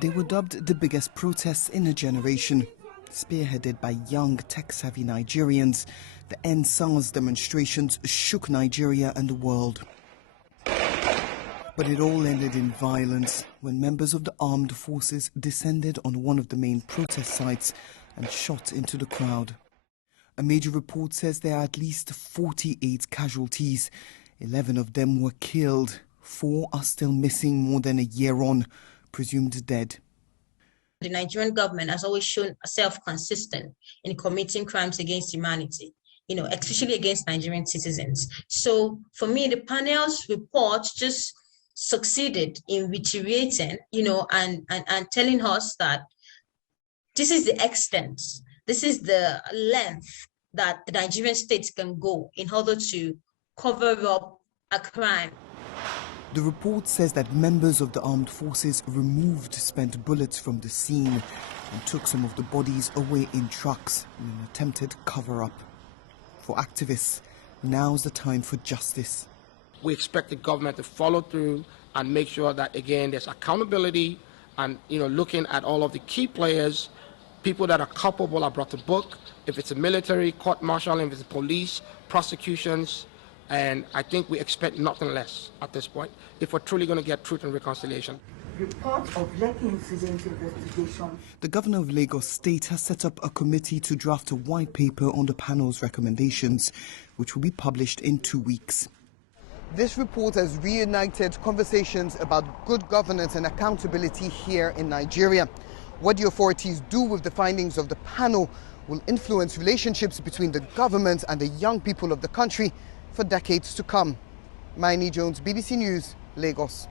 They were dubbed the biggest protests in a generation. Spearheaded by young, tech-savvy Nigerians, the End SARS demonstrations shook Nigeria and the world. But it all ended in violence when members of the armed forces descended on one of the main protest sites and shot into the crowd. A major report says there are at least 48 casualties. 11 of them were killed. 4 are still missing more than a year on, presumed dead. The Nigerian government has always shown itself consistent in committing crimes against humanity, especially against Nigerian citizens. So for me, the panel's report just succeeded in reiterating, and telling us that this is the extent, this is the length that the Nigerian state can go in order to cover up a crime. The report says that members of the armed forces removed spent bullets from the scene and took some of the bodies away in trucks in an attempted cover-up. For activists, now's the time for justice. We expect the government to follow through and make sure that, again, there's accountability and, looking at all of the key players, people that are culpable are brought to book. If it's a military, court-martial, if it's police, prosecutions, and I think we expect nothing less at this point if we're truly going to get truth and reconciliation. Report of Lekki incident investigation. The governor of Lagos State has set up a committee to draft a white paper on the panel's recommendations, which will be published in 2 weeks. This report has reignited conversations about good governance and accountability here in Nigeria. What the authorities do with the findings of the panel will influence relationships between the government and the young people of the country for decades to come. Maini Jones, BBC News, Lagos.